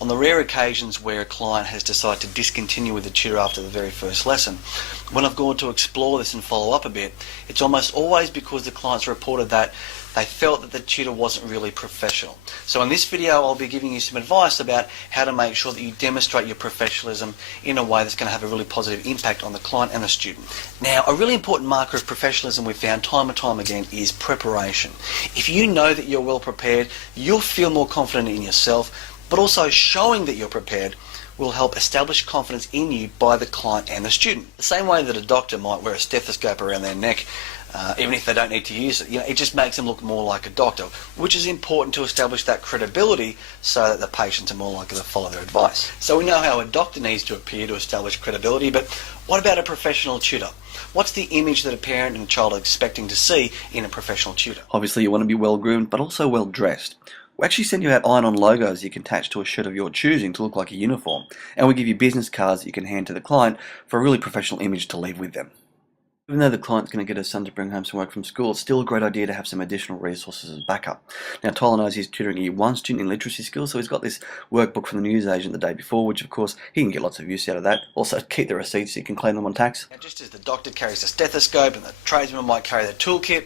On the rare occasions where a client has decided to discontinue with the tutor after the very first lesson, when I've gone to explore this and follow up a bit, it's almost always because the clients reported that they felt that the tutor wasn't really professional. So in this video I'll be giving you some advice about how to make sure that you demonstrate your professionalism in a way that's going to have a really positive impact on the client and the student. Now, a really important marker of professionalism we've found time and time again is preparation. If you know that you're well prepared, you'll feel more confident in yourself, but also showing that you're prepared will help establish confidence in you by the client and the student. The same way that a doctor might wear a stethoscope around their neck, even if they don't need to use it. It just makes them look more like a doctor, which is important to establish that credibility so that the patients are more likely to follow their advice. So we know how a doctor needs to appear to establish credibility, but what about a professional tutor? What's the image that a parent and a child are expecting to see in a professional tutor? Obviously you want to be well groomed, but also well dressed. We actually send you out iron-on logos you can attach to a shirt of your choosing to look like a uniform, and we give you business cards that you can hand to the client for a really professional image to leave with them. Even though the client's going to get his son to bring home some work from school, it's still a great idea to have some additional resources as backup. Now, Tyler knows he's tutoring a Year 1 student in literacy skills, so he's got this workbook from the newsagent the day before, which of course he can get lots of use out of that. Also, keep the receipts so you can claim them on tax. Now, just as the doctor carries the stethoscope and the tradesman might carry the toolkit,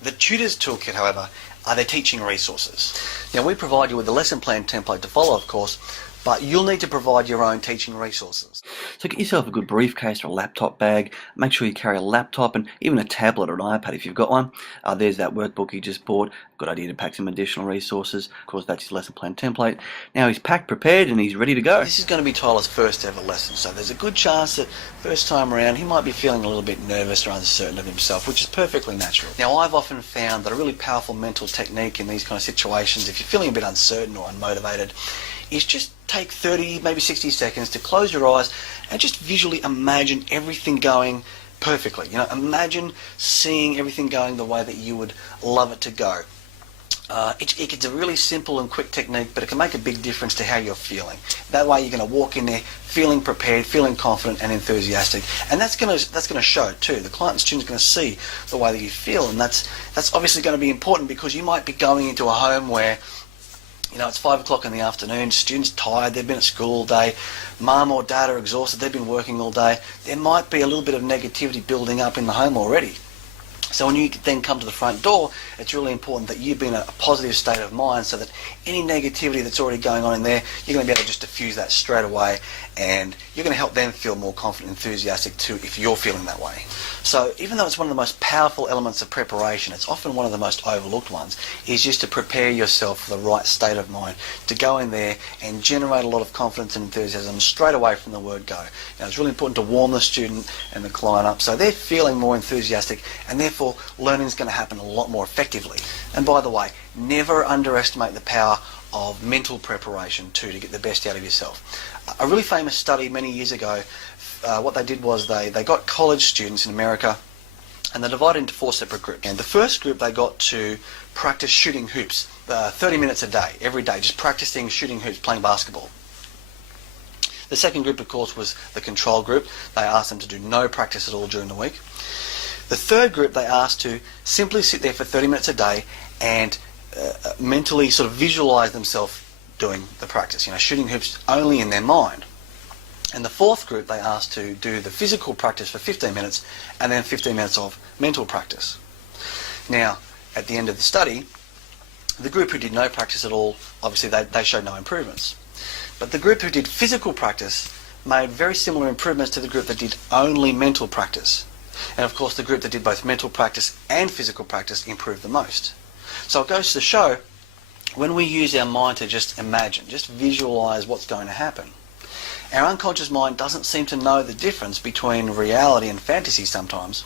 the tutor's toolkit, however, are their teaching resources. Now, we provide you with a lesson plan template to follow, of course, but you'll need to provide your own teaching resources. So get yourself a good briefcase or a laptop bag. Make sure you carry a laptop and even a tablet or an iPad if you've got one. There's that workbook he just bought. Good idea to pack some additional resources. Of course, that's his lesson plan template. Now he's packed, prepared, and he's ready to go. This is going to be Tyler's first ever lesson, so there's a good chance that first time around he might be feeling a little bit nervous or uncertain of himself, which is perfectly natural. Now, I've often found that a really powerful mental technique in these kind of situations, if you're feeling a bit uncertain or unmotivated, is just take 30, maybe 60 seconds to close your eyes and just visually imagine everything going perfectly. Imagine seeing everything going the way that you would love it to go. It's a really simple and quick technique, but it can make a big difference to how you're feeling. That way you're going to walk in there feeling prepared, feeling confident and enthusiastic, and that's going to show too. The client and student's going to see the way that you feel, and that's obviously going to be important because you might be going into a home where it's 5 o'clock in the afternoon, students tired, they've been at school all day, mum or dad are exhausted, they've been working all day. There might be a little bit of negativity building up in the home already. So when you then come to the front door, it's really important that you be in a positive state of mind so that any negativity that's already going on in there, you're going to be able to just diffuse that straight away, and you're going to help them feel more confident and enthusiastic too if you're feeling that way. So even though it's one of the most powerful elements of preparation, it's often one of the most overlooked ones, is just to prepare yourself for the right state of mind to go in there and generate a lot of confidence and enthusiasm straight away from the word go. Now, it's really important to warm the student and the client up so they're feeling more enthusiastic, and therefore learning is going to happen a lot more effectively. And by the way, never underestimate the power of mental preparation too to get the best out of yourself. A really famous study many years ago, what they did was they got college students in America and they divided into 4 separate groups. And the first group, they got to practice shooting hoops 30 minutes a day, every day, just practicing shooting hoops, playing basketball. The second group, of course, was the control group. They asked them to do no practice at all during the week. The third group, they asked to simply sit there for 30 minutes a day and mentally sort of visualize themselves doing the practice, shooting hoops only in their mind. And the fourth group, they asked to do the physical practice for 15 minutes and then 15 minutes of mental practice. Now, at the end of the study, the group who did no practice at all, obviously they showed no improvements. But the group who did physical practice made very similar improvements to the group that did only mental practice. And of course, the group that did both mental practice and physical practice improved the most. So it goes to show, when we use our mind to just imagine, just visualize what's going to happen, our unconscious mind doesn't seem to know the difference between reality and fantasy sometimes.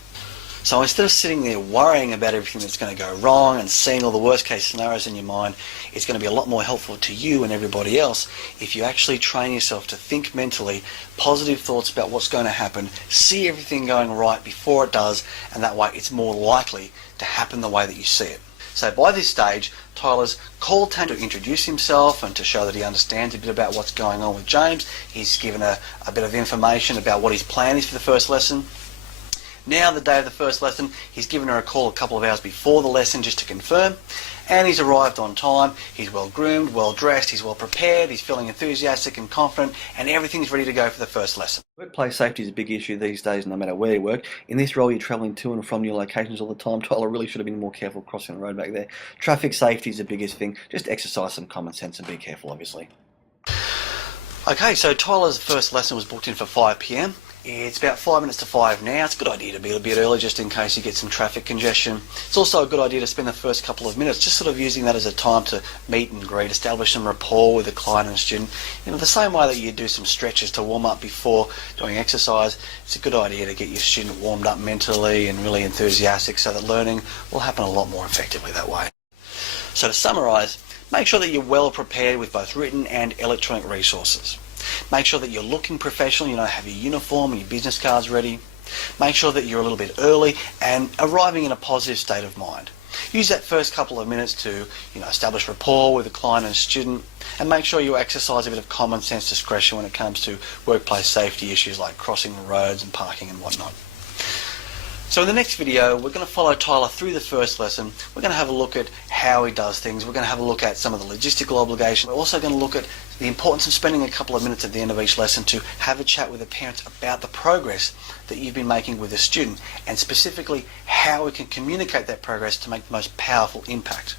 So instead of sitting there worrying about everything that's going to go wrong and seeing all the worst case scenarios in your mind, it's going to be a lot more helpful to you and everybody else if you actually train yourself to think mentally positive thoughts about what's going to happen, see everything going right before it does, and that way it's more likely to happen the way that you see it. So by this stage, Tyler's called Tanya to introduce himself and to show that he understands a bit about what's going on with James. He's given a bit of information about what his plan is for the first lesson. Now the day of the first lesson, he's given her a call a couple of hours before the lesson just to confirm, and he's arrived on time. He's well groomed, well dressed, he's well prepared, he's feeling enthusiastic and confident, and everything's ready to go for the first lesson. Workplace safety is a big issue these days, no matter where you work. In this role, you're travelling to and from your locations all the time. Tyler really should have been more careful crossing the road back there. Traffic safety is the biggest thing. Just exercise some common sense and be careful, obviously. Okay, so Tyler's first lesson was booked in for 5 p.m. It's about 5 minutes to 5 now. It's a good idea to be a bit early just in case you get some traffic congestion. It's also a good idea to spend the first couple of minutes just sort of using that as a time to meet and greet, establish some rapport with the client and student. The same way that you do some stretches to warm up before doing exercise, it's a good idea to get your student warmed up mentally and really enthusiastic so that learning will happen a lot more effectively that way. So to summarise, make sure that you're well prepared with both written and electronic resources. Make sure that you're looking professional, have your uniform and your business cards ready. Make sure that you're a little bit early and arriving in a positive state of mind. Use that first couple of minutes to establish rapport with the client and student, and make sure you exercise a bit of common sense discretion when it comes to workplace safety issues like crossing the roads and parking and whatnot. So in the next video, we're going to follow Tyler through the first lesson. We're going to have a look at how he does things. We're going to have a look at some of the logistical obligations. We're also going to look at the importance of spending a couple of minutes at the end of each lesson to have a chat with the parents about the progress that you've been making with the student, and specifically how we can communicate that progress to make the most powerful impact.